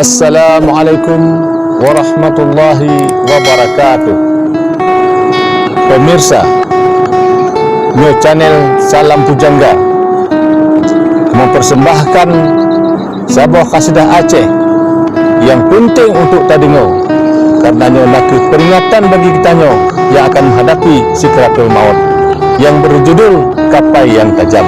Assalamualaikum warahmatullahi wabarakatuh. Pemirsa New Channel Salam Pujangga mempersembahkan sebuah kasidah Aceh yang penting untuk tadingo, karenanya laku peringatan bagi kita yang akan menghadapi sikratul maut, yang berjudul Kapai yang Tajam.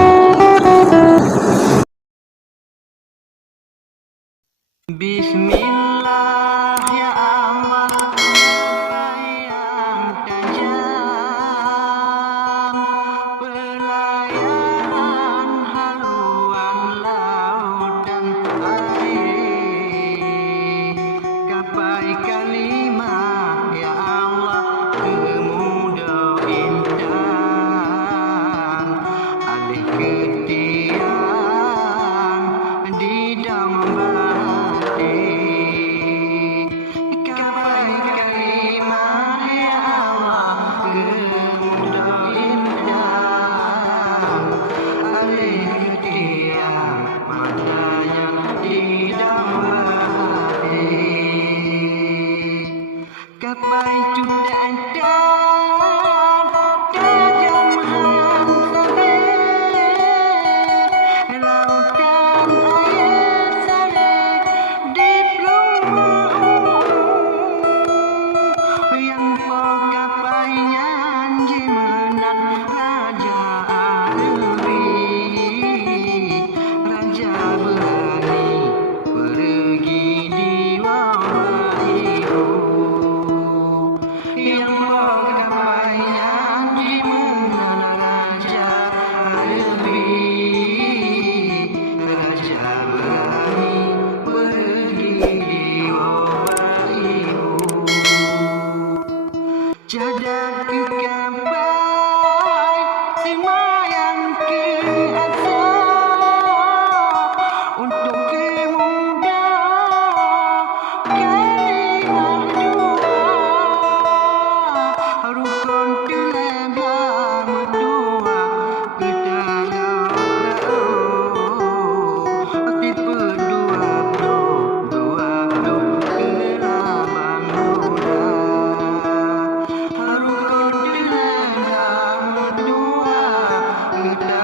Bismillah ya Allah, kapai yang tajam, pelayaran haluan laut dan air, kapai kalimah ya Allah, kemudah intan, alih ketian di dalam kapai cudaan tajam hantabe, lautan air sare di peluru, yang pokapainya jimenan raja Alwi, raja berani pergi di bawah ibu. Yang pokapainya jimenan raja Alwi, raja berani pergi di bawah ibu. Jadat ke kapai semayang ke asa, untuk kemudah kalimah dua, rukun telah berdua kita tipe dua kelabang muda. Kita